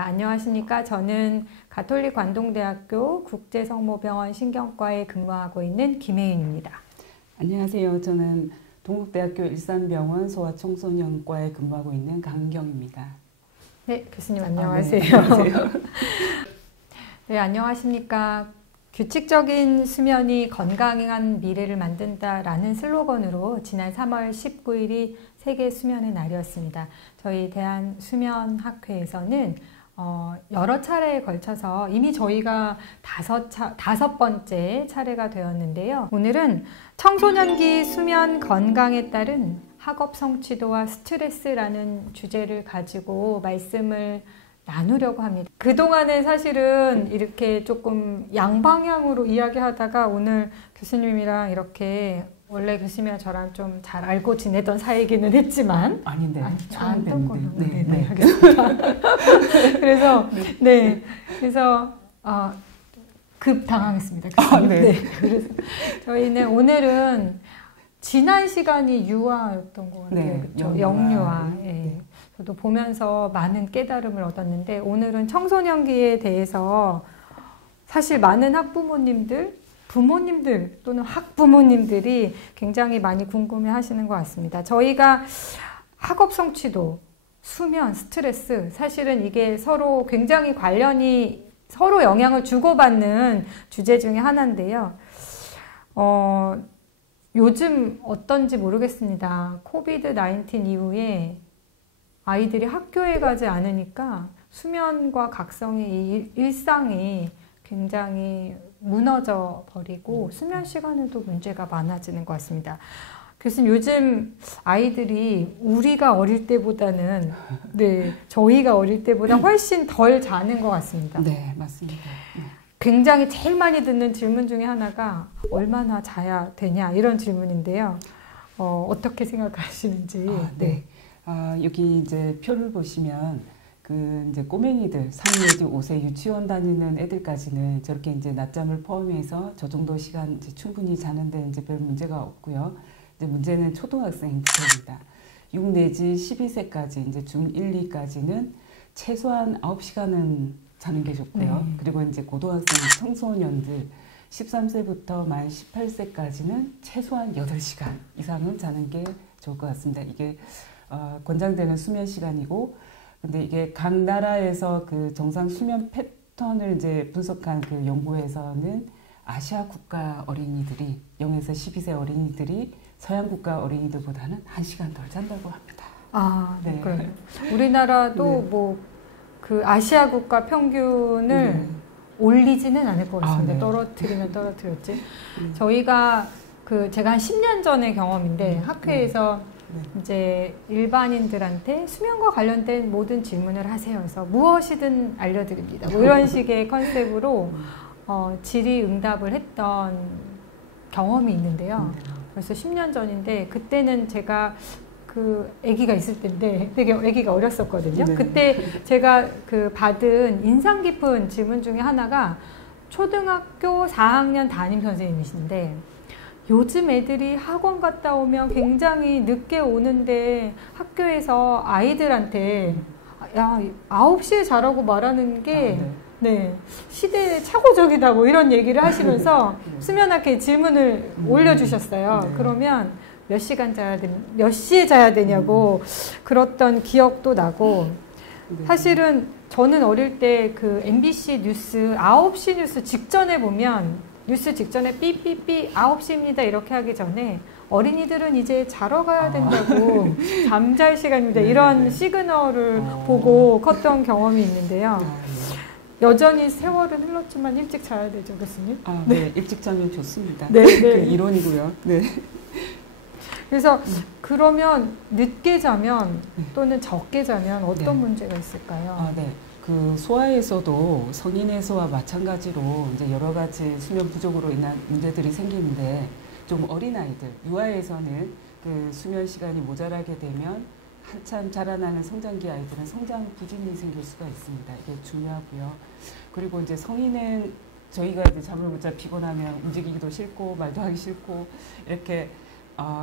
안녕하십니까. 저는 가톨릭 관동대학교 국제성모병원 신경과에 근무하고 있는 김혜윤입니다. 안녕하세요. 저는 동국대학교 일산병원 소아청소년과에 근무하고 있는 강은경입니다. 네, 교수님 안녕하세요. 네, 안녕하세요. 네, 안녕하십니까. 규칙적인 수면이 건강한 미래를 만든다라는 슬로건으로 지난 3월 19일이 세계 수면의 날이었습니다. 저희 대한수면학회에서는 여러 차례에 걸쳐서 이미 저희가 다섯 번째 차례가 되었는데요. 오늘은 청소년기 수면 건강에 따른 학업 성취도와 스트레스라는 주제를 가지고 말씀을 나누려고 합니다. 그동안에 사실은 이렇게 조금 양방향으로 이야기하다가 오늘 교수님이랑 이렇게 원래 교수님이랑 저랑 좀 잘 알고 지내던 사이기는 했지만 아닌데 처음 뵀는데 네, 네, 알겠습니다. 그래서 그래서 급 당황했습니다. 네. 그래서 저희는 오늘은 지난 시간이 유아였던 것 같아요. 네, 그렇죠? 영유아. 예. 저도 보면서 많은 깨달음을 얻었는데 오늘은 청소년기에 대해서 사실 많은 학부모님들, 부모님들 또는 학부모님들이 굉장히 많이 궁금해 하시는 것 같습니다. 저희가 학업 성취도, 수면, 스트레스 사실은 이게 서로 굉장히 관련이 서로 영향을 주고받는 주제 중에 하나인데요. 요즘 어떤지 모르겠습니다. 코비드-19 이후에 아이들이 학교에 가지 않으니까 수면과 각성의 일상이 굉장히 무너져 버리고 수면 시간에도 문제가 많아지는 것 같습니다. 교수님, 요즘 아이들이 우리가 어릴 때보다는 저희가 어릴 때보다 훨씬 덜 자는 것 같습니다. 네, 맞습니다. 굉장히 제일 많이 듣는 질문 중에 하나가 얼마나 자야 되냐 이런 질문인데요. 어떻게 생각하시는지. 네. 여기 이제 표를 보시면 그 이제 꼬맹이들 3, 내지 5세 유치원 다니는 애들까지는 저렇게 이제 낮잠을 포함해서 저 정도 시간 이제 충분히 자는데 이제 별 문제가 없고요. 이제 문제는 초등학생들입니다. 6 내지 12세까지 이제 중1, 2까지는 최소한 9시간은 자는 게 좋고요. 그리고 이제 고등학생 청소년들 13세부터 만 18세까지는 최소한 8시간 이상은 자는 게 좋을 것 같습니다. 이게 권장되는 수면 시간이고, 근데 이게 각 나라에서 그 정상 수면 패턴을 이제 분석한 그 연구에서는 아시아 국가 어린이들이 0에서 12세 어린이들이 서양 국가 어린이들보다는 1시간 덜 잔다고 합니다. 네. 그래요. 우리나라도 그 아시아 국가 평균을 올리지는 않을 것 같습니다. 떨어뜨리면 떨어뜨렸지. 저희가 제가 한 10년 전의 경험인데 학회에서 이제 일반인들한테 수면과 관련된 모든 질문을 하세요. 그래서 무엇이든 알려드립니다. 이런 식의 컨셉으로 질의응답을 했던 경험이 있는데요. 벌써 10년 전인데 그때는 제가 아기가 있을 때인데 되게 아기가 어렸었거든요. 그때 제가 받은 인상 깊은 질문 중에 하나가 초등학교 4학년 담임 선생님이신데 요즘 애들이 학원 갔다 오면 굉장히 늦게 오는데 학교에서 아이들한테 야 9시에 자라고 말하는 게 시대의 착오적이다 이런 얘기를 하시면서 수면학회 질문을 올려주셨어요. 그러면 몇 시에 자야 되냐고 그랬던 기억도 나고 사실은 저는 어릴 때 MBC 뉴스 9시 뉴스 직전에 보면 뉴스 직전에 삐삐삐 9시입니다 이렇게 하기 전에 어린이들은 이제 자러 가야 된다고 잠잘 시간입니다 이런 시그널을 보고 컸던 경험이 있는데요. 여전히 세월은 흘렀지만 일찍 자야 되죠, 교수님? 네, 일찍 자면 좋습니다. 네. 이론이고요. 네. 그래서 그러면 늦게 자면 또는 적게 자면 어떤 문제가 있을까요? 그 소아에서도 성인에서와 마찬가지로 이제 여러 가지 수면 부족으로 인한 문제들이 생기는데 좀 어린 아이들, 유아에서는 그 수면 시간이 모자라게 되면 한참 자라나는 성장기 아이들은 성장 부진이 생길 수가 있습니다. 이게 중요하고요. 그리고 이제 성인은 저희가 이제 잠을 못 자 피곤하면 움직이기도 싫고 말도 하기 싫고 이렇게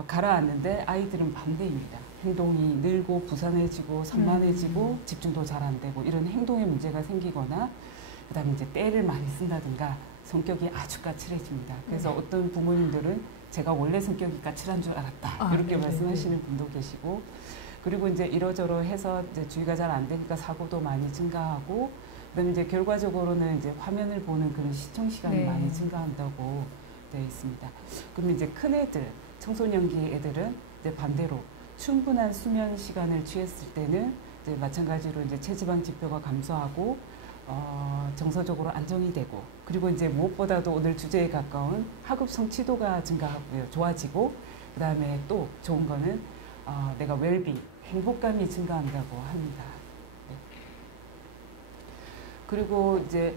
가라앉는데 아이들은 반대입니다. 행동이 늘고 부산해지고 산만해지고 집중도 잘 안 되고 이런 행동에 문제가 생기거나 그다음에 이제 때를 많이 쓴다든가 성격이 아주 까칠해집니다. 그래서 어떤 부모님들은 제가 원래 성격이 까칠한 줄 알았다 이렇게 말씀하시는 분도 계시고, 그리고 이제 이러저러 해서 이제 주의가 잘 안 되니까 사고도 많이 증가하고, 그다음에 이제 결과적으로는 이제 화면을 보는 그런 시청 시간이 많이 증가한다고 되어 있습니다. 그럼 이제 큰 애들, 청소년기 애들은 이제 반대로 충분한 수면 시간을 취했을 때는 이제 마찬가지로 이제 체지방 지표가 감소하고 정서적으로 안정이 되고, 그리고 이제 무엇보다도 오늘 주제에 가까운 학업 성취도가 증가하고요, 좋아지고, 그 다음에 또 좋은 거는 내가 웰빙, 행복감이 증가한다고 합니다. 네. 그리고 이제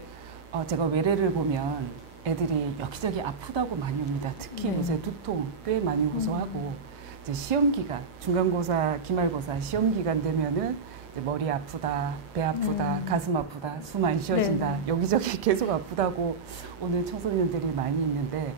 제가 외래를 보면 애들이 여기저기 아프다고 많이 옵니다. 특히 요새 두통 꽤 많이 호소하고, 이제 시험 기간, 중간고사, 기말고사 시험 기간 되면은 이제 머리 아프다, 배 아프다, 가슴 아프다, 숨 안 쉬어진다, 여기저기 계속 아프다고 오는 청소년들이 많이 있는데,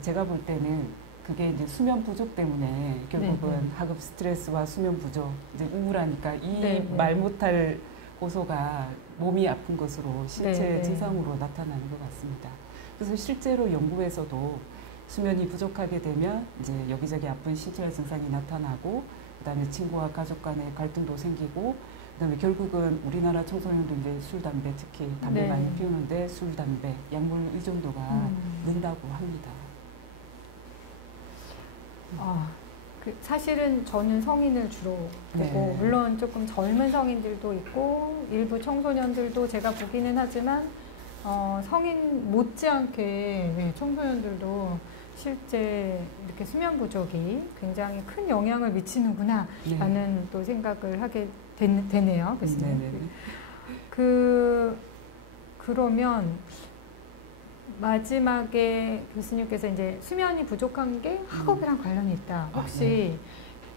제가 볼 때는 그게 이제 수면 부족 때문에 결국은 학업 스트레스와 수면 부족, 이제 우울하니까 이 말 못할 호소가 몸이 아픈 것으로 신체 증상으로 나타나는 것 같습니다. 그래서 실제로 연구에서도 수면이 부족하게 되면 이제 여기저기 아픈 신체 증상이 나타나고, 그다음에 친구와 가족 간의 갈등도 생기고, 그다음에 결국은 우리나라 청소년도 이제 술, 담배, 특히 담배 많이 피우는데 술, 담배, 약물 의존도가 는다고 합니다. 사실은 저는 성인을 주로 보고, 물론 조금 젊은 성인들도 있고 일부 청소년들도 제가 보기는 하지만 성인 못지않게 청소년들도 실제 이렇게 수면 부족이 굉장히 큰 영향을 미치는구나 라는 또 생각을 하게 되네요. 교수님. 그러면 마지막에 교수님께서 이제 수면이 부족한 게 학업이랑 관련이 있다. 혹시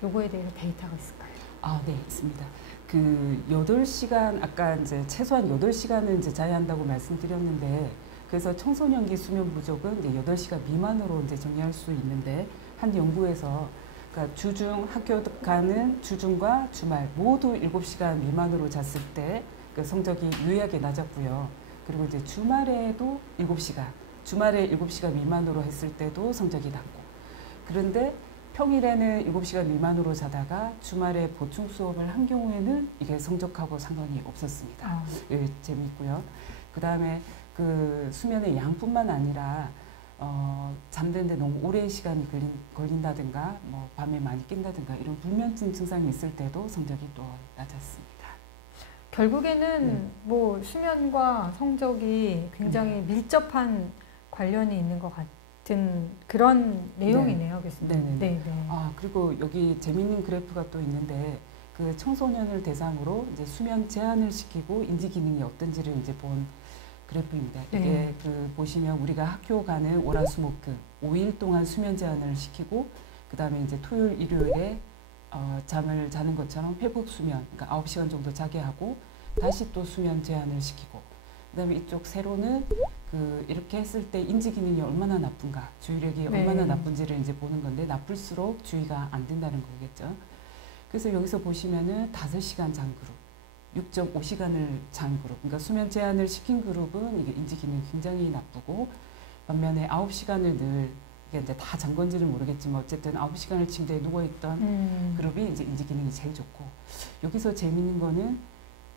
요거에 대해서 데이터가 있을까요? 네, 있습니다. 그 8시간, 아까 이제 최소한 8시간은 이제 자야 한다고 말씀드렸는데, 그래서 청소년기 수면 부족은 이제 8시간 미만으로 이제 정의할 수 있는데, 한 연구에서 그러니까 주중 학교 가는 주중과 주말 모두 7시간 미만으로 잤을 때 그 성적이 유의하게 낮았고요. 그리고 이제 주말에도 7시간, 주말에 7시간 미만으로 했을 때도 성적이 낮고, 그런데 평일에는 7시간 미만으로 자다가 주말에 보충 수업을 한 경우에는 이게 성적하고 상관이 없었습니다. 재미있고요. 그 다음에 그 수면의 양뿐만 아니라 잠드는데 너무 오랜 시간이 걸린다든가, 뭐 밤에 많이 깬다든가 이런 불면증 증상이 있을 때도 성적이 또 낮았습니다. 결국에는 뭐 수면과 성적이 굉장히 밀접한 관련이 있는 것 같은 그런 내용이네요, 교수님. 그리고 여기 재미있는 그래프가 또 있는데, 그 청소년을 대상으로 이제 수면 제한을 시키고 인지 기능이 어떤지를 이제 본 그래프입니다. 이게 그 보시면 우리가 학교 가는 월화수목금 5일 동안 수면 제한을 시키고, 그 다음에 이제 토요일, 일요일에 잠을 자는 것처럼 회복 수면, 그러니까 9시간 정도 자게 하고 다시 또 수면 제한을 시키고, 그 다음에 이쪽 세로는 그 이렇게 했을 때 인지 기능이 얼마나 나쁜가, 주의력이 얼마나 나쁜지를 이제 보는 건데, 나쁠수록 주의가 안 된다는 거겠죠. 그래서 여기서 보시면은 5시간 잔 그룹, 6.5시간을 잔 그룹, 그러니까 수면 제한을 시킨 그룹은 이게 인지 기능이 굉장히 나쁘고, 반면에 9시간을 늘 이게 이제 다 잔 건지는 모르겠지만 어쨌든 9시간을 침대에 누워있던 그룹이 이제 인지 기능이 제일 좋고, 여기서 재밌는 거는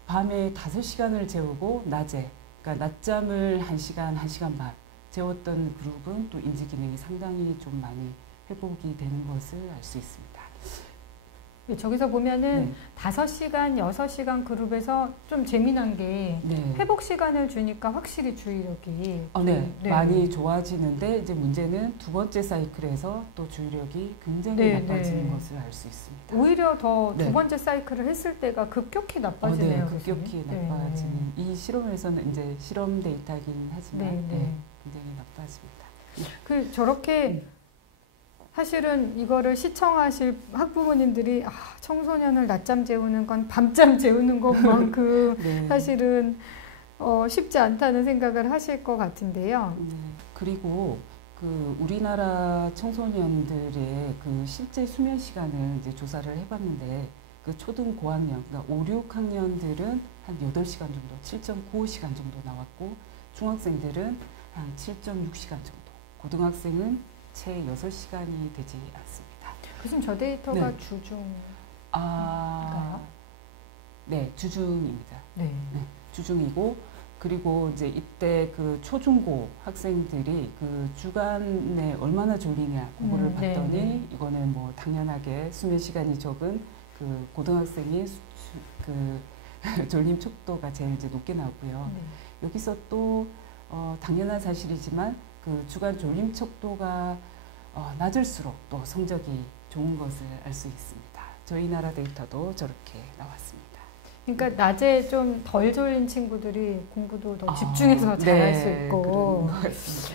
밤에 5시간을 재우고 낮에, 그러니까 낮잠을 1시간, 1시간 반 재웠던 그룹은 또 인지 기능이 상당히 좀 많이 회복이 되는 것을 알 수 있습니다. 저기서 보면은 5시간, 6시간 그룹에서 좀 재미난 게 회복 시간을 주니까 확실히 주의력이 많이 좋아지는데, 이제 문제는 두 번째 사이클에서 또 주의력이 굉장히 나빠지는 것을 알 수 있습니다. 오히려 더 두 번째 사이클을 했을 때가 급격히 나빠지네요. 급격히 나빠지는. 이 실험에서는 이제 실험 데이터이긴 하지만 굉장히 나빠집니다. 저렇게 사실은 이거를 시청하실 학부모님들이 청소년을 낮잠 재우는 건 밤잠 재우는 것만큼 사실은 쉽지 않다는 생각을 하실 것 같은데요. 그리고 우리나라 청소년들의 그 실제 수면 시간을 이제 조사를 해봤는데 그 초등 고학년, 그러니까 5, 6학년들은 한 8시간 정도, 7.95시간 정도 나왔고 중학생들은 한 7.6시간 정도, 고등학생은 채 6시간이 되지 않습니다. 교수님 저 데이터가 네. 주중인가요? 네, 주중입니다. 네. 네, 주중이고 그리고 이제 이때 그 초중고 학생들이 그 주간에 얼마나 졸리냐 그거를 봤더니 네. 이거는 뭐 당연하게 수면 시간이 적은 그 고등학생이 그 졸림 촉도가 제일 이제 높게 나오고요. 네. 여기서 또 당연한 사실이지만 그 주간 졸림 촉도가 낮을수록 또 성적이 좋은 것을 알 수 있습니다. 저희 나라 데이터도 저렇게 나왔습니다. 그러니까 낮에 좀 덜 졸린 친구들이 공부도 더 집중해서 잘할 수 있고,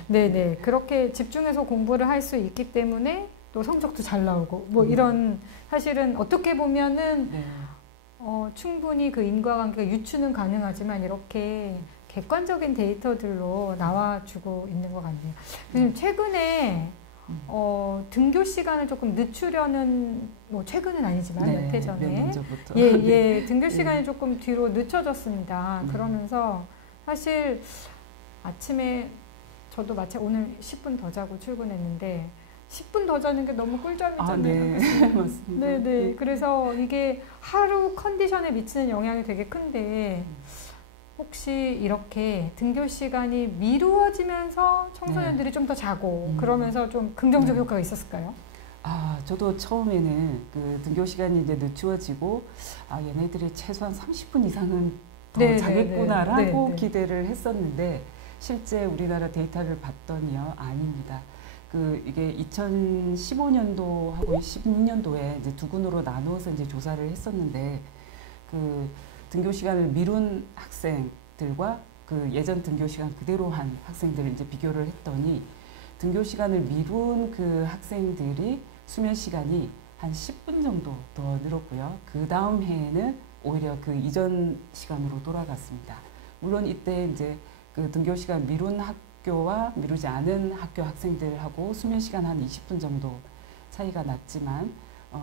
네네 그렇게 집중해서 공부를 할 수 있기 때문에 또 성적도 잘 나오고 뭐 이런 사실은 어떻게 보면은 네. 충분히 그 인과관계가 유추는 가능하지만 이렇게 객관적인 데이터들로 나와주고 있는 것 같네요. 교수님 최근에 등교 시간을 조금 늦추려는 뭐 최근은 아니지만 몇 해 전에 등교 시간이 조금 뒤로 늦춰졌습니다. 그러면서 사실 아침에 저도 오늘 10분 더 자고 출근했는데 10분 더 자는 게 너무 꿀잠이잖아요. 네, 맞습니다. 네네. 그래서 이게 하루 컨디션에 미치는 영향이 되게 큰데 혹시 이렇게 등교 시간이 미루어지면서 청소년들이 좀 더 자고 그러면서 좀 긍정적 효과가 있었을까요? 저도 처음에는 그 등교 시간이 이제 늦추어지고 얘네들이 최소한 30분 이상은 더 자겠구나라고 기대를 했었는데 실제 우리나라 데이터를 봤더니요 아닙니다. 이게 2015년도하고 16년도에 이제 두 군으로 나누어서 이제 조사를 했었는데 등교 시간을 미룬 학생들과 예전 등교 시간 그대로 한 학생들을 이제 비교를 했더니 등교 시간을 미룬 그 학생들이 수면 시간이 한 10분 정도 더 늘었고요. 그 다음 해에는 오히려 그 이전 시간으로 돌아갔습니다. 물론 이때 이제 그 등교 시간 미룬 학교와 미루지 않은 학교 학생들하고 수면 시간 한 20분 정도 차이가 났지만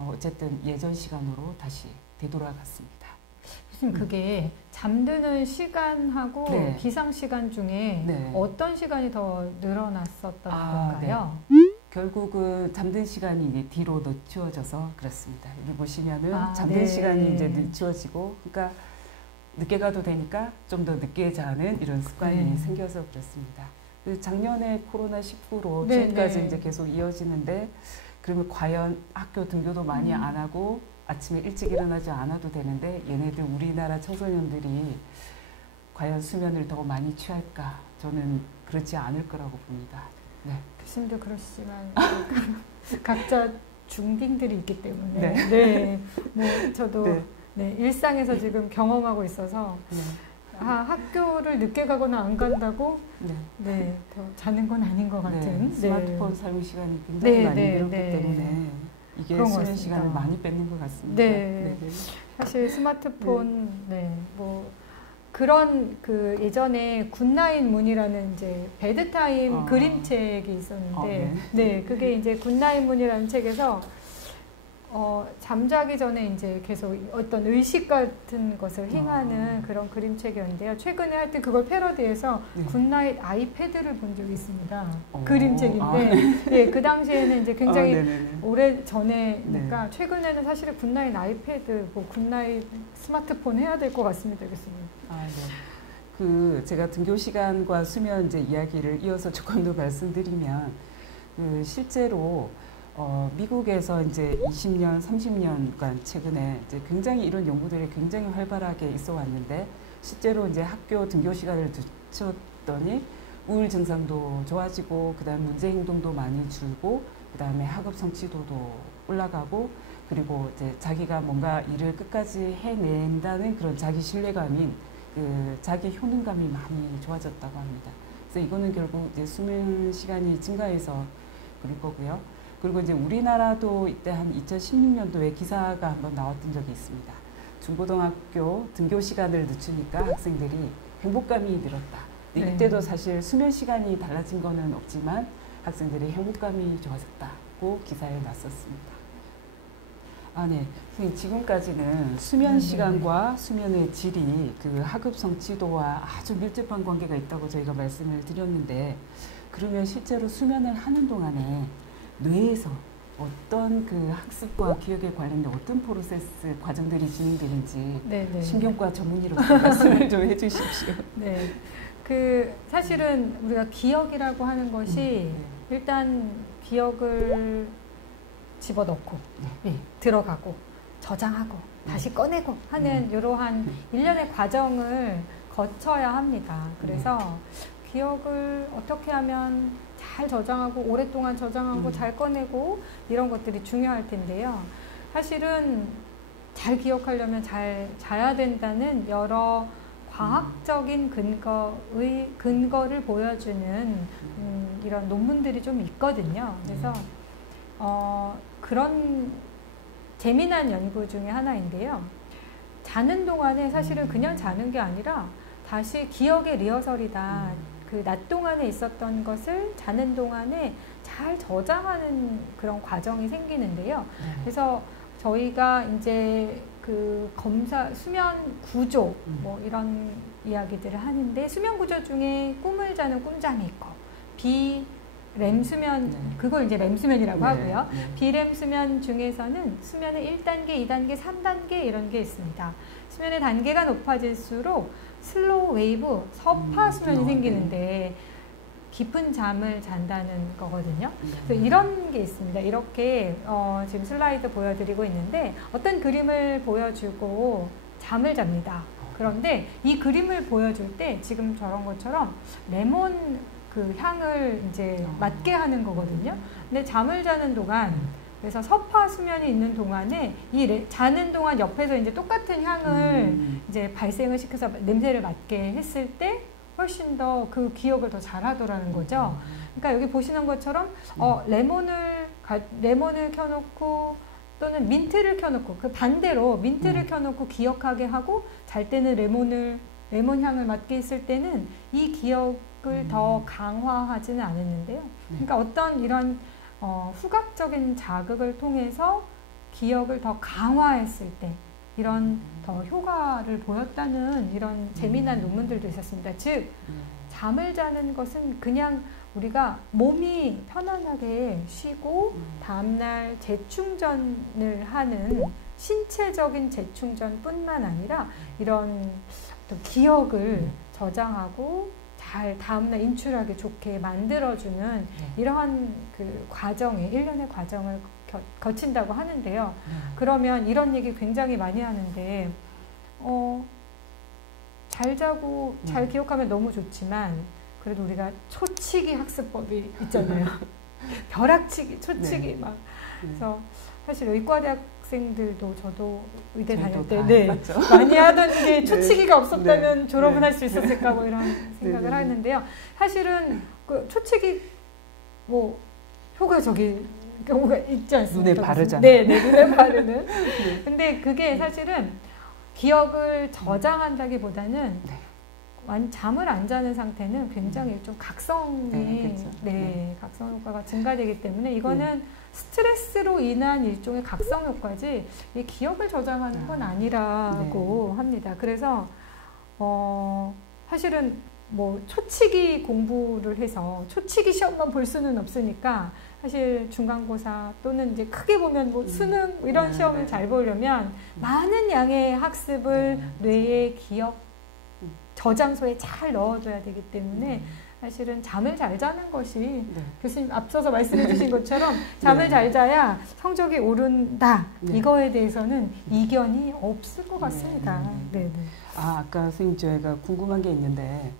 어쨌든 예전 시간으로 다시 되돌아갔습니다. 교수님 그게 잠드는 시간하고 기상 시간 중에 어떤 시간이 더 늘어났었던 건가요? 결국은 잠든 시간이 이제 뒤로 늦추어져서 그렇습니다. 여기 보시면은 잠든 시간이 이제 늦추어지고, 그러니까 늦게 가도 되니까 좀 더 늦게 자는 이런 습관이 생겨서 그렇습니다. 작년에 코로나19로 지금까지 이제 계속 이어지는데, 그러면 과연 학교 등교도 많이 안 하고 아침에 일찍 일어나지 않아도 되는데 얘네들 우리나라 청소년들이 과연 수면을 더 많이 취할까? 저는 그렇지 않을 거라고 봅니다. 네. 교수님도 그러시지만 각자 중딩들이 있기 때문에 뭐 저도 일상에서 지금 경험하고 있어서 학교를 늦게 가거나 안 간다고 더 자는 건 아닌 것 같은 스마트폰 사용 시간이 굉장히 많이 늘었기 때문에 이게 수면 시간을 많이 뺏는 것 같습니다. 사실 스마트폰 뭐 그런 예전에 굿나잇 문이라는 이제 베드타임 그림책이 있었는데 그게 이제 굿나잇 문이라는 책에서 잠자기 전에 이제 계속 어떤 의식 같은 것을 행하는 그런 그림책이었는데요. 최근에 하여튼 그걸 패러디해서 굿나잇 아이패드를 본 적이 있습니다. 그림책인데 그 당시에는 이제 굉장히 오래 전에니까 최근에는 사실은 굿나잇 아이패드, 뭐 굿나잇 스마트폰 해야 될 것 같습니다, 교수님. 제가 등교 시간과 수면 이제 이야기를 이어서 조금 더 말씀드리면 실제로 미국에서 이제 20년, 30년간 최근에 이제 굉장히 이런 연구들이 굉장히 활발하게 있어 왔는데, 실제로 이제 학교 등교 시간을 늦췄더니 우울 증상도 좋아지고, 그 다음 문제 행동도 많이 줄고, 그 다음에 학업 성취도도 올라가고, 그리고 이제 자기가 뭔가 일을 끝까지 해낸다는 그런 자기 신뢰감인 자기 효능감이 많이 좋아졌다고 합니다. 그래서 이거는 결국 이제 수면 시간이 증가해서 그럴 거고요. 그리고 이제 우리나라도 이때 한 2016년도에 기사가 한번 나왔던 적이 있습니다. 중고등학교 등교 시간을 늦추니까 학생들이 행복감이 늘었다. 이때도 사실 수면 시간이 달라진 거는 없지만 학생들의 행복감이 좋아졌다고 기사에 났었습니다. 아, 네. 선생님, 지금까지는 수면 시간과 수면의 질이 그 학업 성취도와 아주 밀접한 관계가 있다고 저희가 말씀을 드렸는데, 그러면 실제로 수면을 하는 동안에 뇌에서 어떤 그 학습과 기억에 관련된 어떤 프로세스 과정들이 진행되는지 신경과 전문의로서 말씀을 좀 해주십시오. 네. 그 사실은 우리가 기억이라고 하는 것이 일단 기억을 집어넣고 들어가고 저장하고 다시 꺼내고 하는 이러한 일련의 과정을 거쳐야 합니다. 그래서 기억을 어떻게 하면 잘 저장하고 오랫동안 저장하고 잘 꺼내고 이런 것들이 중요할 텐데요. 사실은 잘 기억하려면 잘 자야 된다는 여러 과학적인 근거를 보여주는 이런 논문들이 좀 있거든요. 그래서 그런 재미난 연구 중에 하나인데요. 자는 동안에 사실은 그냥 자는 게 아니라 다시 기억의 리허설이다. 그 낮 동안에 있었던 것을 자는 동안에 잘 저장하는 그런 과정이 생기는데요. 그래서 저희가 이제 그 수면 구조 뭐 이런 이야기들을 하는데, 수면 구조 중에 꿈을 자는 꿈잠이 있고 비렘 수면, 그걸 이제 렘 수면이라고 하고요. 비렘 수면 중에서는 수면의 1단계, 2단계, 3단계 이런 게 있습니다. 수면의 단계가 높아질수록 슬로우 웨이브, 서파 수면이 생기는데 깊은 잠을 잔다는 거거든요. 그래서 이런 게 있습니다. 이렇게 지금 슬라이드 보여드리고 있는데, 어떤 그림을 보여주고 잠을 잡니다. 그런데 이 그림을 보여줄 때 지금 저런 것처럼 레몬 그 향을 이제 맡게 하는 거거든요. 근데 잠을 자는 동안, 그래서 서파 수면이 있는 동안에 자는 동안 옆에서 이제 똑같은 향을 이제 발생을 시켜서 냄새를 맡게 했을 때 훨씬 더 그 기억을 더 잘하더라는 거죠. 그러니까 여기 보시는 것처럼 레몬을 켜놓고 또는 민트를 켜놓고, 그 반대로 민트를 켜놓고 기억하게 하고, 잘 때는 레몬 향을 맡게 했을 때는 이 기억을 더 강화하지는 않았는데요. 그러니까 어떤 이런 후각적인 자극을 통해서 기억을 더 강화했을 때 이런 더 효과를 보였다는 이런 재미난 논문들도 있었습니다. 즉, 잠을 자는 것은 그냥 우리가 몸이 편안하게 쉬고 다음날 재충전을 하는 신체적인 재충전뿐만 아니라 이런 또 기억을 저장하고 잘 다음날 인출하기 좋게 만들어주는 이러한 그 일련의 과정을 거친다고 하는데요. 그러면 이런 얘기 굉장히 많이 하는데, 잘 자고 잘 기억하면 너무 좋지만, 그래도 우리가 초치기 학습법이 있잖아요. 벼락치기, 초치기 막. 그래서 사실 의과대학생들도 저도 의대 다닐 때 많이 하던 게 초치기가 없었다면 졸업은 할 수 있었을까 뭐 이런 생각을 하는데요. 사실은 그 초치기 뭐 효과적인 경우가 있지 않습니까? 눈에 바르잖아요. 네, 눈에 바르는. 근데 그게 사실은 기억을 저장한다기보다는 잠을 안 자는 상태는 굉장히 좀 각성이 각성 효과가 증가되기 때문에 이거는 스트레스로 인한 일종의 각성 효과지 이 기억을 저장하는 건 아니라고 합니다. 그래서 사실은 뭐 초치기 공부를 해서 초치기 시험만 볼 수는 없으니까, 사실 중간고사 또는 이제 크게 보면 뭐 수능 이런 시험을 잘 보려면 많은 양의 학습을 뇌의 기억 저장소에 잘 넣어줘야 되기 때문에 사실은 잠을 잘 자는 것이 교수님 앞서서 말씀해 주신 것처럼 잠을 잘 자야 성적이 오른다. 이거에 대해서는 이견이 없을 것 같습니다. 아까 선생님 저희가 궁금한 게 있는데,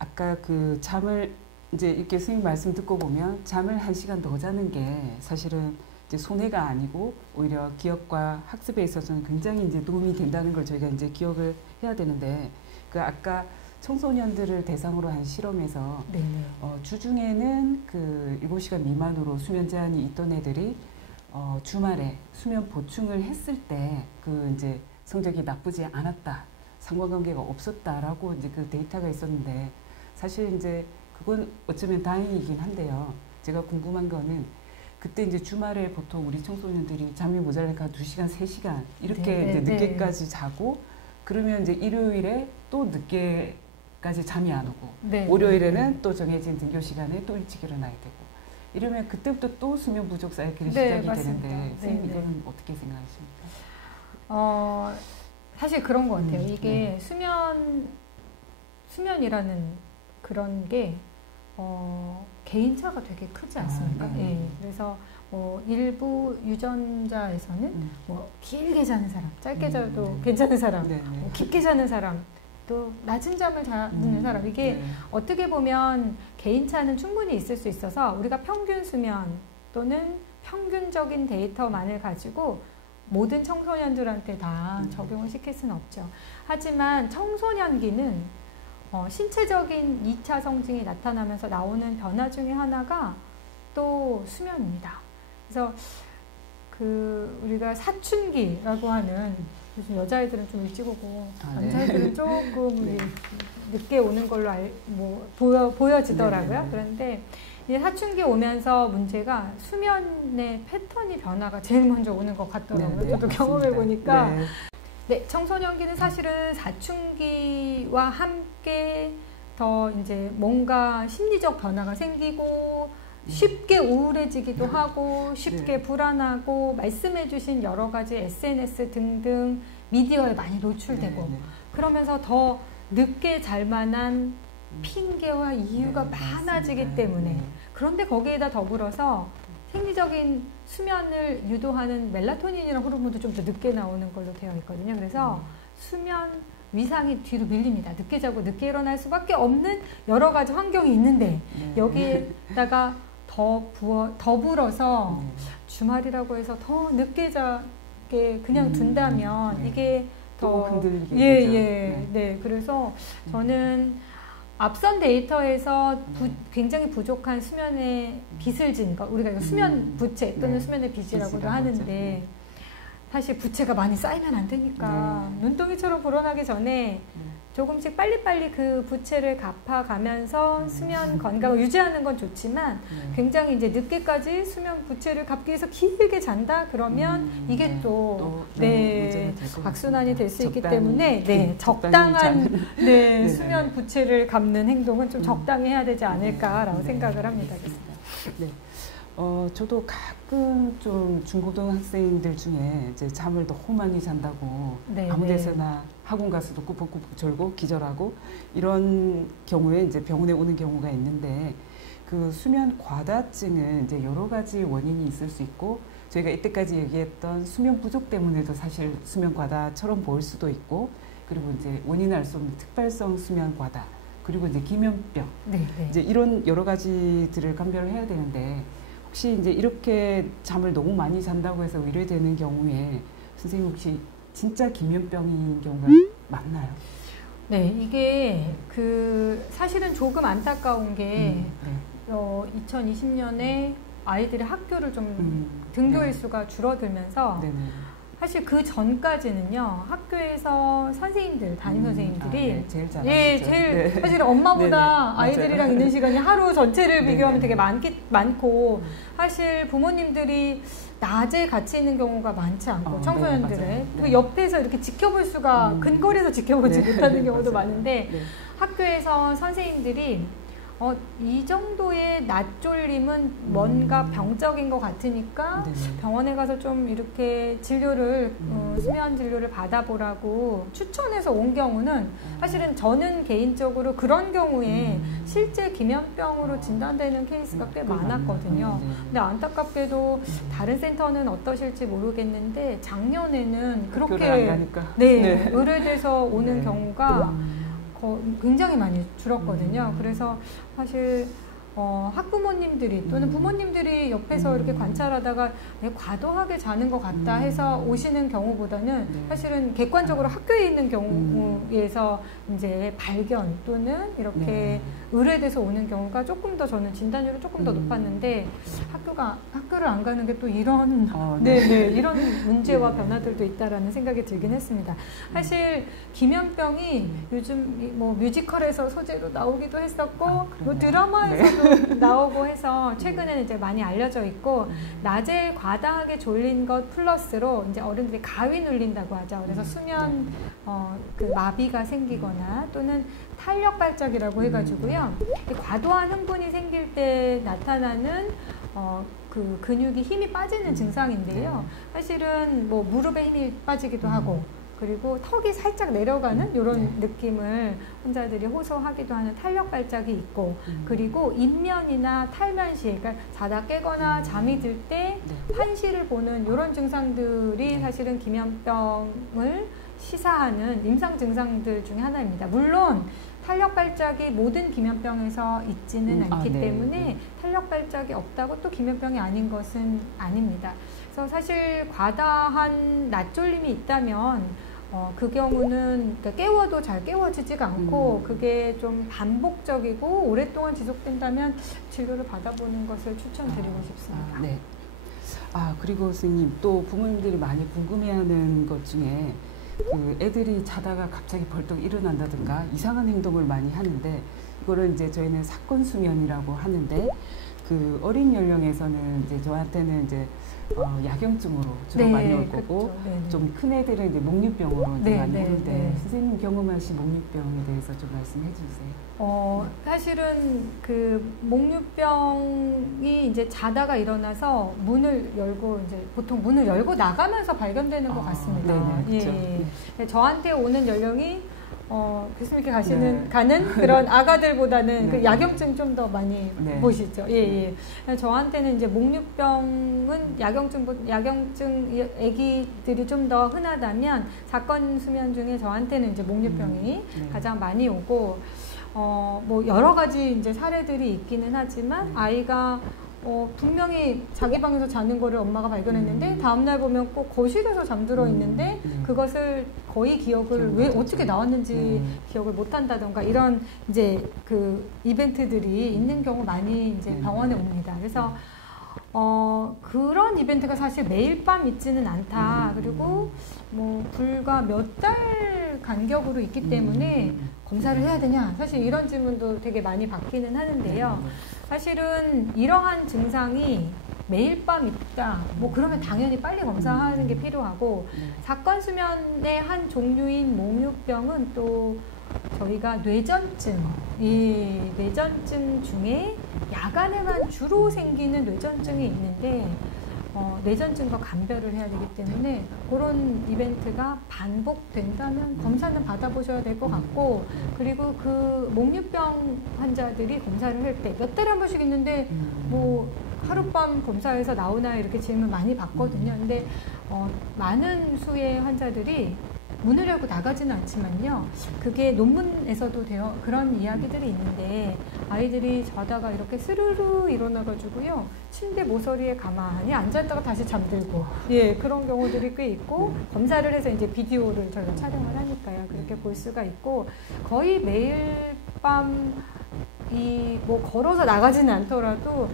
아까 그 잠을 이제 이렇게 선생님 말씀 듣고 보면 잠을 1시간 더 자는 게 사실은 이제 손해가 아니고 오히려 기억과 학습에 있어서는 굉장히 이제 도움이 된다는 걸 저희가 이제 기억을 해야 되는데, 그 아까 청소년들을 대상으로 한 실험에서 주중에는 그 7시간 미만으로 수면 제한이 있던 애들이 주말에 수면 보충을 했을 때 그 이제 성적이 나쁘지 않았다, 상관관계가 없었다라고 이제 그 데이터가 있었는데, 사실 이제 그건 어쩌면 다행이긴 한데요. 제가 궁금한 거는 그때 이제 주말에 보통 우리 청소년들이 잠이 모자라니까 2시간, 3시간 이렇게 이제 늦게까지 자고 그러면 이제 일요일에 또 늦게까지 잠이 안 오고 월요일에는 또 정해진 등교 시간에 또 일찍 일어나야 되고 이러면 그때부터 또 수면 부족 사이클이 시작이 되는데 선생님 이거는 어떻게 생각하십니까? 사실 그런 것 같아요. 이게 수면이라는 그런 게 개인차가 되게 크지 않습니까? 그래서 일부 유전자에서는 뭐 길게 자는 사람, 짧게 자도 괜찮은 사람, 뭐 깊게 자는 사람, 또 낮은 잠을 자는 사람 이게 어떻게 보면 개인차는 충분히 있을 수 있어서 우리가 평균 수면 또는 평균적인 데이터만을 가지고 모든 청소년들한테 다 적용을 시킬 수는 없죠. 하지만 청소년기는 신체적인 2차 성징이 나타나면서 나오는 변화 중에 하나가 또 수면입니다. 그래서 우리가 사춘기라고 하는 요즘 여자애들은 좀 일찍 오고 남자애들은 조금 늦게 오는 걸로 보여지더라고요. 그런데 이제 사춘기 오면서 문제가 수면의 패턴이 변화가 제일 먼저 오는 것 같더라고요. 저도 경험해 보니까. 청소년기는 사실은 사춘기와 함께 더 이제 뭔가 심리적 변화가 생기고 쉽게 우울해지기도 하고 쉽게 불안하고 말씀해주신 여러 가지 SNS 등등 미디어에 많이 노출되고 그러면서 더 늦게 잘 만한 핑계와 이유가 많아지기 때문에 그런데 거기에다 더불어서 생리적인 수면을 유도하는 멜라토닌이라는 호르몬도 좀 더 늦게 나오는 걸로 되어 있거든요. 그래서 수면 위상이 뒤로 밀립니다. 늦게 자고 늦게 일어날 수밖에 없는 여러 가지 환경이 있는데 여기에다가 더불어서 주말이라고 해서 더 늦게 자게 그냥 둔다면 이게 더 흔들리게 그래서 저는 앞선 데이터에서 굉장히 부족한 수면의 빚을 진 거, 우리가 수면 부채 또는 수면의 빚이라고도 하는데 사실 부채가 많이 쌓이면 안 되니까 눈덩이처럼 불어나기 전에 조금씩 빨리빨리 그 부채를 갚아가면서 수면 건강을 유지하는 건 좋지만 굉장히 이제 늦게까지 수면 부채를 갚기 위해서 길게 잔다 그러면 이게 또 악순환이 될 수 있기 때문에 적당한 수면 부채를 갚는 행동은 좀 적당히 해야 되지 않을까라고 생각을 합니다. 저도 가끔 좀 중고등학생들 중에 이제 잠을 너무 많이 잔다고 아무 데서나 학원 가서도 꾸벅꾸벅 졸고 기절하고 이런 경우에 이제 병원에 오는 경우가 있는데 그 수면 과다증은 이제 여러 가지 원인이 있을 수 있고 저희가 이때까지 얘기했던 수면 부족 때문에도 사실 수면 과다처럼 보일 수도 있고 그리고 이제 원인을 알 수 없는 특발성 수면 과다 그리고 이제 기면병 이제 이런 여러 가지들을 감별을 해야 되는데 혹시 이제 이렇게 잠을 너무 많이 잔다고 해서 의뢰되는 경우에 선생님 혹시 진짜 기면병인 경우가 많나요? 이게 사실은 조금 안타까운 게 2020년에 아이들의 학교를 좀 등교일 수가 줄어들면서 사실 그 전까지는요 학교에서 선생님들 담임 선생님들이 제일 잘하시죠. 사실 엄마보다 아이들이랑 있는 시간이 하루 전체를 비교하면 되게 많고 사실 부모님들이 낮에 같이 있는 경우가 많지 않고 청소년들의 그 옆에서 이렇게 지켜볼 수가 근거리에서 지켜보지 못하는 경우도 많은데 학교에서 선생님들이 이 정도의 낮졸림은 뭔가 병적인 것 같으니까 병원에 가서 좀 이렇게 진료를 수면 진료를 받아보라고 추천해서 온 경우는 사실은 저는 개인적으로 그런 경우에 실제 기면병으로 진단되는 케이스가 꽤 많았거든요. 근데 안타깝게도 다른 센터는 어떠실지 모르겠는데 작년에는 그렇게 의뢰돼서 오는 경우가 굉장히 많이 줄었거든요. 그래서 사실 학부모님들이 또는 부모님들이 옆에서 이렇게 관찰하다가 과도하게 자는 것 같다 해서 오시는 경우보다는 사실은 객관적으로 학교에 있는 경우에서 이제 발견 또는 이렇게 의뢰돼서 오는 경우가 조금 더 저는 진단율이 조금 더 높았는데 학교를 안 가는 게 또 이런 이런 문제와 변화들도 있다라는 생각이 들긴 했습니다. 사실 기면병이 요즘 뭐 뮤지컬에서 소재로 나오기도 했었고 뭐 드라마에서도 나오고 해서 최근에는 이제 많이 알려져 있고 낮에 과다하게 졸린 것 플러스로 이제 어른들이 가위 눌린다고 하죠. 그래서 수면 그 마비가 생기거나 또는 탄력 발작이라고 해가지고요. 과도한 흥분이 생길 때 나타나는 그 근육이 힘이 빠지는 증상인데요. 사실은 뭐 무릎에 힘이 빠지기도 하고 그리고 턱이 살짝 내려가는 이런 느낌을 환자들이 호소하기도 하는 탄력 발작이 있고 그리고 인면이나 탈면시, 그러니까 자다 깨거나 잠이 들 때 환시를 보는 이런 증상들이 사실은 기면병을 시사하는 임상 증상들 중에 하나입니다. 물론 탄력 발작이 모든 기면병에서 있지는 않기 때문에 탄력 발작이 없다고 또 기면병이 아닌 것은 아닙니다. 그래서 사실 과다한 낮졸림이 있다면 그 경우는 그러니까 깨워도 잘 깨워지지가 않고 그게 좀 반복적이고 오랫동안 지속된다면 진료를 받아보는 것을 추천드리고 싶습니다. 네. 그리고 선생님 또 부모님들이 많이 궁금해하는 것 중에 그 애들이 자다가 갑자기 벌떡 일어난다든가 이상한 행동을 많이 하는데 이거를 이제 저희는 사건 수면이라고 하는데 그 어린 연령에서는 이제 저한테는 이제 야경증으로 주로 많이 올 거고 좀 큰 애들은 이제 목류병으로 이제 많이 오는데 선생님 경험하신 목류병에 대해서 좀 말씀해 주세요. 사실은 그 목류병이 이제 자다가 일어나서 문을 열고 이제 보통 문을 열고 나가면서 발견되는 것 같습니다. 그렇죠. 저한테 오는 연령이 교수님께 가는 그런 아가들보다는 그 야경증 좀 더 많이 보시죠. 저한테는 이제 목류병은 야경증 아기들이 좀 더 흔하다면 사건 수면 중에 저한테는 이제 목류병이 가장 많이 오고 뭐 여러 가지 이제 사례들이 있기는 하지만 아이가 분명히 자기 방에서 자는 거를 엄마가 발견했는데 다음날 보면 꼭 거실에서 잠들어 있는데 그것을 거의 기억을 왜 어떻게 나왔는지 기억을 못 한다던가 이런 이제 그 이벤트들이 있는 경우 많이 이제 병원에 옵니다. 그래서 그런 이벤트가 사실 매일 밤 있지는 않다. 그리고 뭐 불과 몇 달 간격으로 있기 때문에 검사를 해야 되냐? 사실 이런 질문도 되게 많이 받기는 하는데요. 사실은 이러한 증상이 매일 밤 있다. 뭐 그러면 당연히 빨리 검사하는 게 필요하고 사건 수면의 한 종류인 목류병은 또 저희가 뇌전증, 이 뇌전증 중에 야간에만 주로 생기는 뇌전증이 있는데 뇌전증과 감별을 해야 되기 때문에 그런 이벤트가 반복된다면 검사는 받아보셔야 될 것 같고 그리고 그 목류병 환자들이 검사를 할 때 몇 달에 한 번씩 있는데 뭐 하룻밤 검사해서 나오나 이렇게 질문 많이 받거든요. 근데 많은 수의 환자들이 문을 열고 나가지는 않지만요. 그게 논문에서도 그런 이야기들이 있는데 아이들이 자다가 이렇게 스르르 일어나가지고요. 침대 모서리에 가만히 앉았다가 다시 잠들고 그런 경우들이 꽤 있고 검사를 해서 이제 비디오를 저희가 촬영을 하니까요. 그렇게 볼 수가 있고 거의 매일 밤 뭐 걸어서 나가지는 않더라도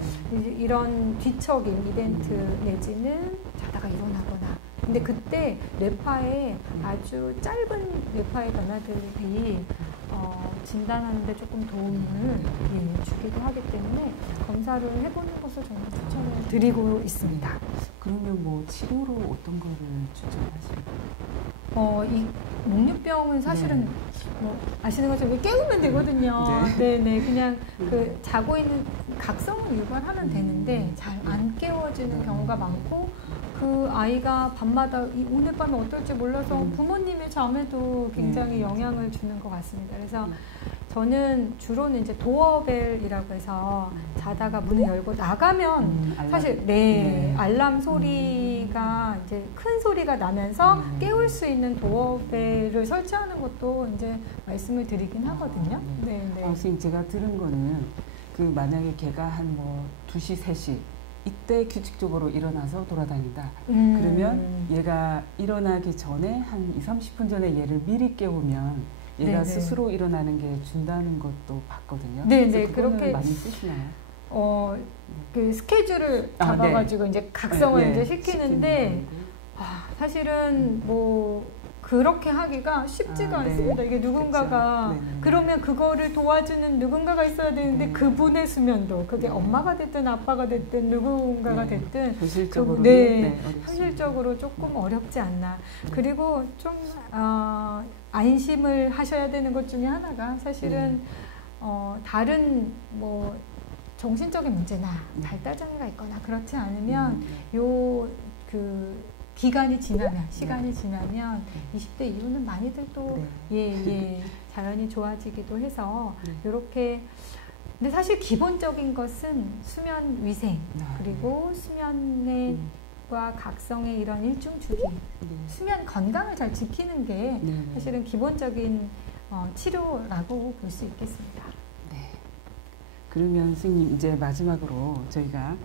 이런 뒤척임 이벤트 내지는 자다가 일어나거나 근데 그때 뇌파에 아주 짧은 뇌파의 변화들이 진단하는 데 조금 도움을 주기도 하기 때문에 검사를 해보는 것을 저는 추천을 드리고 있습니다. 그러면 뭐 치료로 어떤 거를 추천하시나요? 이 목류병은 사실은 뭐 아시는 것처럼 깨우면 되거든요. 그냥 그 자고 있는 각성을 유발하면 되는데 잘 안 깨워지는 경우가 많고 그 아이가 밤마다 오늘 밤에 어떨지 몰라서 부모님의 잠에도 굉장히 영향을 주는 것 같습니다. 그래서 저는 주로는 이제 도어벨이라고 해서 자다가 문을 열고 나가면 사실 알람 소리가 이제 큰 소리가 나면서 깨울 수 있는 도어벨을 설치하는 것도 이제 말씀을 드리긴 하거든요. 선생님 제가 들은 거는 그 만약에 걔가 한 뭐 2시, 3시 이때 규칙적으로 일어나서 돌아다닌다. 그러면 얘가 일어나기 전에 한 20-30분 전에 얘를 미리 깨우면 얘가 스스로 일어나는 게 준다는 것도 봤거든요. 그렇게 많이 쓰시나요? 그 스케줄을 잡아가지고 이제 각성을 이제 시키는데 사실은 뭐 그렇게 하기가 쉽지가 않습니다. 이게 누군가가 그러면 그거를 도와주는 누군가가 있어야 되는데 그분의 수면도 그게 엄마가 됐든 아빠가 됐든 누군가가 됐든 현실적으로 현실적으로 조금 어렵지 않나. 그리고 좀 안심을 하셔야 되는 것 중에 하나가 사실은 다른 뭐 정신적인 문제나 발달장애가 있거나 그렇지 않으면 기간이 지나면, 시간이 지나면 20대 이후는 많이들 또 자연히 좋아지기도 해서 이렇게. 근데 사실 기본적인 것은 수면 위생 그리고 수면과 각성의 이런 일중 주기, 수면 건강을 잘 지키는 게 사실은 기본적인 치료라고 볼 수 있겠습니다. 네. 그러면 선생님 이제 마지막으로 저희가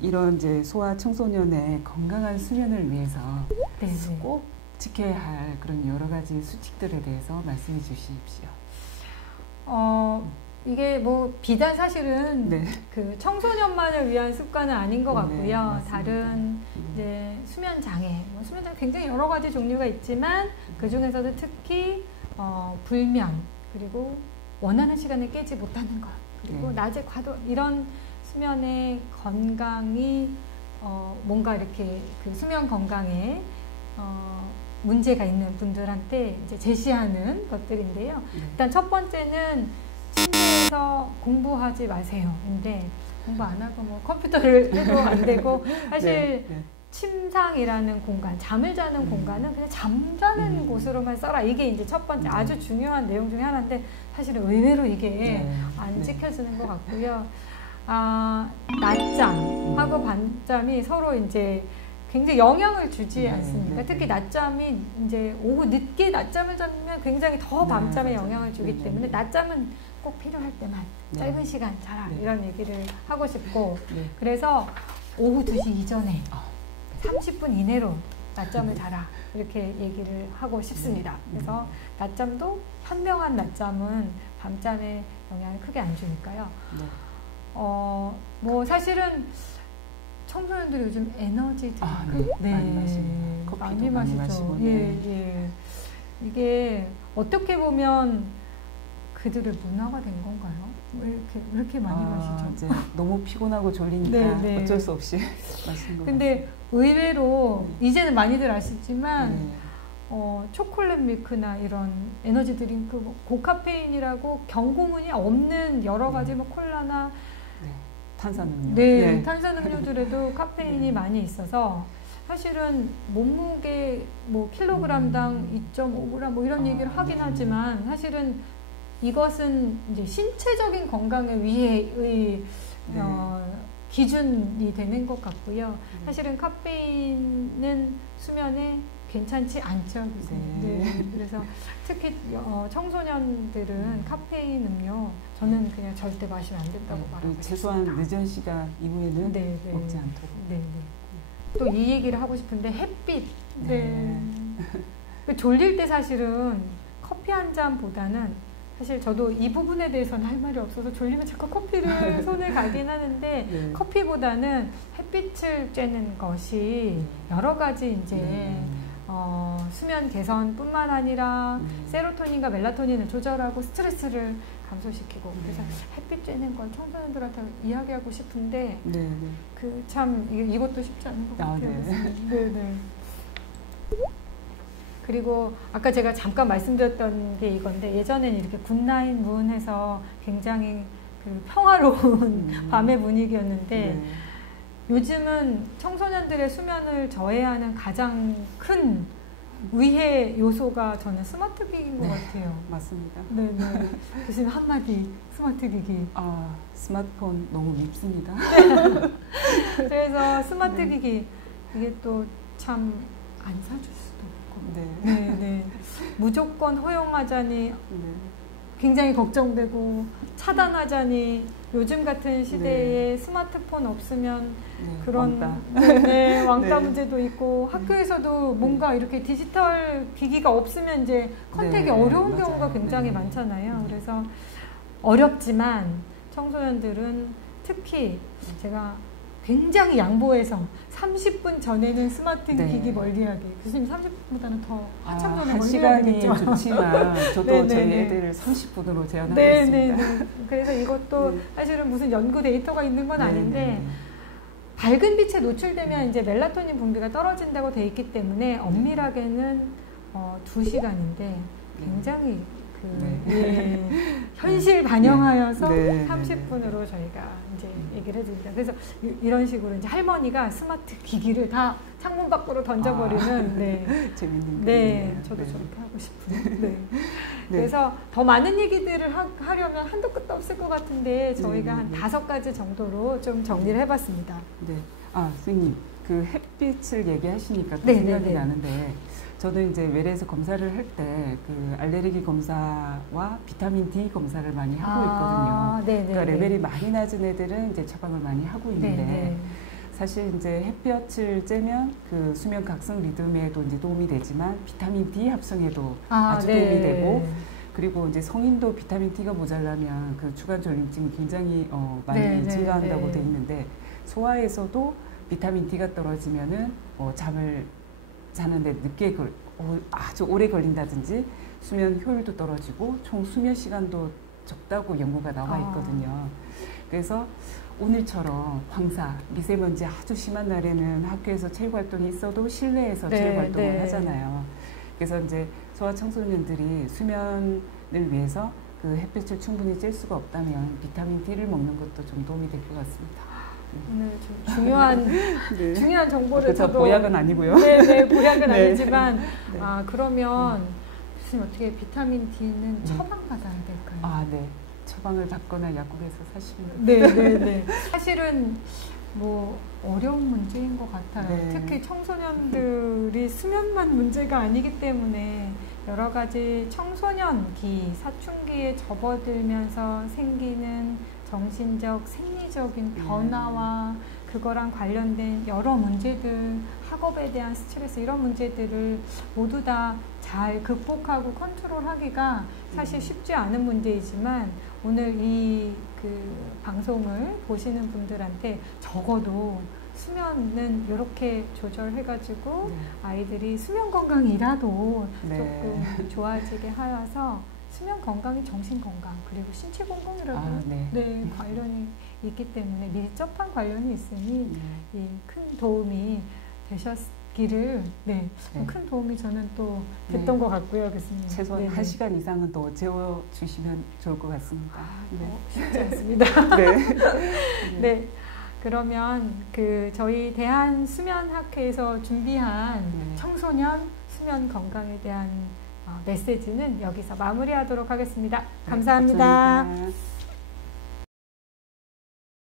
이런 이제 소아 청소년의 건강한 수면을 위해서 꼭 지켜야 할 그런 여러 가지 수칙들에 대해서 말씀해 주십시오. 이게 뭐 비단 사실은 그 청소년만을 위한 습관은 아닌 것 같고요. 다른 이제 수면 장애, 수면 장애 굉장히 여러 가지 종류가 있지만 그 중에서도 특히 불면 그리고 원하는 시간에 깨지 못하는 것 그리고 낮에 과도 이런 수면의 건강이 뭔가 이렇게 그 수면 건강에 문제가 있는 분들한테 이제 제시하는 것들인데요. 일단 첫 번째는 침대에서 공부하지 마세요. 근데 공부 안 하고 뭐 컴퓨터를 해도 안 되고 사실 침상이라는 공간, 잠을 자는 공간은 그냥 잠자는 곳으로만 써라. 이게 이제 첫 번째 아주 중요한 내용 중에 하나인데 사실은 의외로 이게 안 지켜지는 것 같고요. 낮잠하고 밤잠이 서로 이제 굉장히 영향을 주지 않습니까? 특히 낮잠이 이제 오후 늦게 낮잠을 자면 굉장히 더 밤잠에 영향을 주기 때문에 낮잠은 꼭 필요할 때만 짧은 시간 자라 이런 얘기를 하고 싶고 그래서 오후 2시 이전에 30분 이내로 낮잠을 자라 이렇게 얘기를 하고 싶습니다. 그래서 낮잠도 현명한 낮잠은 밤잠에 영향을 크게 안 주니까요. 뭐 사실은 청소년들이 요즘 에너지 드링크 많이 마십니다. 많이 마시죠. 이게 어떻게 보면 그들의 문화가 된 건가요? 왜 이렇게 많이 마시죠? 이제 너무 피곤하고 졸리니까 어쩔 수 없이 마시는 거. 근데 의외로 이제는 많이들 아시지만 초콜릿 밀크나 이런 에너지 드링크 고카페인이라고 경고문이 없는 여러 가지 뭐 콜라나 탄산음료. 탄산음료들에도 카페인이 많이 있어서 사실은 몸무게 뭐 킬로그램당 2.5g 뭐 이런 얘기를 하긴 하지만 사실은 이것은 이제 신체적인 건강에 위해의 기준이 되는 것 같고요. 사실은 카페인은 수면에 괜찮지 않죠. 그래서 특히 청소년들은 카페인 음료 저는 그냥 절대 마시면 안 된다고 말하고 최소한 있습니다. 늦은 시간 이후에는 먹지 않도록. 또 이 얘기를 하고 싶은데 햇빛. 졸릴 때 사실은 커피 한 잔보다는 사실 저도 이 부분에 대해서는 할 말이 없어서 졸리면 자꾸 커피를 손을 가긴 하는데 커피보다는 햇빛을 쬐는 것이 여러 가지 이제 수면 개선뿐만 아니라 세로토닌과 멜라토닌을 조절하고 스트레스를 감소시키고 그래서 햇빛 쬐는 건 청소년들한테 이야기하고 싶은데 그 참 이것도 쉽지 않은 것 같아요. 그리고 아까 제가 잠깐 말씀드렸던 게 이건데 예전에는 이렇게 굿나잇 문 해서 굉장히 그 평화로운 밤의 분위기였는데 요즘은 청소년들의 수면을 저해하는 가장 큰 위해 요소가 저는 스마트 기기인 것 같아요. 맞습니다. 교수님 한마디 스마트 기기. 스마트폰 너무 밉습니다. 그래서 스마트 기기 이게 또 참 안 사줄 수도 없고 무조건 허용하자니 굉장히 걱정되고 차단하자니 요즘 같은 시대에 스마트폰 없으면 그런 왕따 문제도 있고 학교에서도 뭔가 이렇게 디지털 기기가 없으면 이제 컨택이 어려운 경우가 굉장히 많잖아요. 그래서 어렵지만 청소년들은 특히 제가 굉장히 양보해서 30분 전에는 스마트 네. 기기 멀리하게. 교수님 30분보다는 더 한참 전에 한 멀리해야 시간이 되겠죠. 좋지만 저도 네네네. 저희 애들 30분으로 제한하고 네네네. 있습니다. 그래서 이것도 네. 사실은 무슨 연구 데이터가 있는 건 아닌데 네네네. 밝은 빛에 노출되면 이제 멜라토닌 분비가 떨어진다고 돼 있기 때문에 엄밀하게는 2시간인데 굉장히 예, 현실 반영하여서 네. 30분으로 저희가 이제 얘기를 해드립니다. 그래서 이런 식으로 이제 할머니가 스마트 기기를 다 창문 밖으로 던져버리는 네. 재밌는 네, 저도 네. 저렇게 하고 싶은. 네. 그래서 더 많은 얘기들을 하려면 한도 끝도 없을 것 같은데 저희가 한 5가지 정도로 좀 정리를 해봤습니다. 네. 선생님, 그 햇빛을 얘기하시니까 또 네, 생각이 네, 네. 나는데 저도 이제 외래에서 검사를 할 때 그 알레르기 검사와 비타민 D 검사를 많이 하고 있거든요. 네네. 그러니까 레벨이 많이 낮은 애들은 이제 처방을 많이 하고 있는데 네네. 사실 이제 햇볕을 쬐면 그 수면 각성 리듬에도 이제 도움이 되지만 비타민 D 합성에도 아주 네. 도움이 되고 그리고 이제 성인도 비타민 D가 모자라면 그 주간 졸림증이 굉장히 많이 네, 증가한다고 네. 돼 있는데 소아에서도 비타민 D가 떨어지면은 잠을 자는데 늦게 아주 오래 걸린다든지 수면 효율도 떨어지고 총 수면 시간도 적다고 연구가 나와 있거든요. 그래서 오늘처럼 황사, 미세먼지 아주 심한 날에는 학교에서 체육 활동이 있어도 실내에서 네, 체육 활동을 네. 하잖아요. 그래서 이제 소아 청소년들이 수면을 위해서 그 햇빛을 충분히 쬐 수가 없다면 비타민 D를 먹는 것도 좀 도움이 될 것 같습니다. 오늘 좀 중요한 네. 중요한 정보를 그래서 저도 보약은 아니고요. 네, 보약은 네. 아니지만 네. 그러면 교수님 어떻게 비타민 D는 처방 받아야 될까요? 네. 처방을 받거나 약국에서 사시면 네. 사실은 뭐 어려운 문제인 것 같아요. 네. 특히 청소년들이 수면만 문제가 아니기 때문에 여러 가지 청소년기, 사춘기에 접어들면서 생기는 정신적, 생리적인 변화와 그거랑 관련된 여러 문제들, 학업에 대한 스트레스 이런 문제들을 모두 다 잘 극복하고 컨트롤하기가 사실 쉽지 않은 문제이지만 오늘 이 방송을 보시는 분들한테 적어도 수면은 이렇게 조절해가지고 아이들이 수면 건강이라도 조금 좋아지게 하여서 수면 건강이 정신 건강 그리고 신체 건강이라도 관련이 있기 때문에 밀접한 관련이 있으니 큰 도움이 되셨기를 큰 도움이 저는 또 됐던 것 같고요, 교수님. 최소한 1시간 이상은 또 재워주시면 좋을 것 같습니다. 쉽지 않습니다. 네. 그러면 저희 대한수면학회에서 준비한 청소년 수면 건강에 대한 메시지는 여기서 마무리하도록 하겠습니다. 감사합니다. 감사합니다.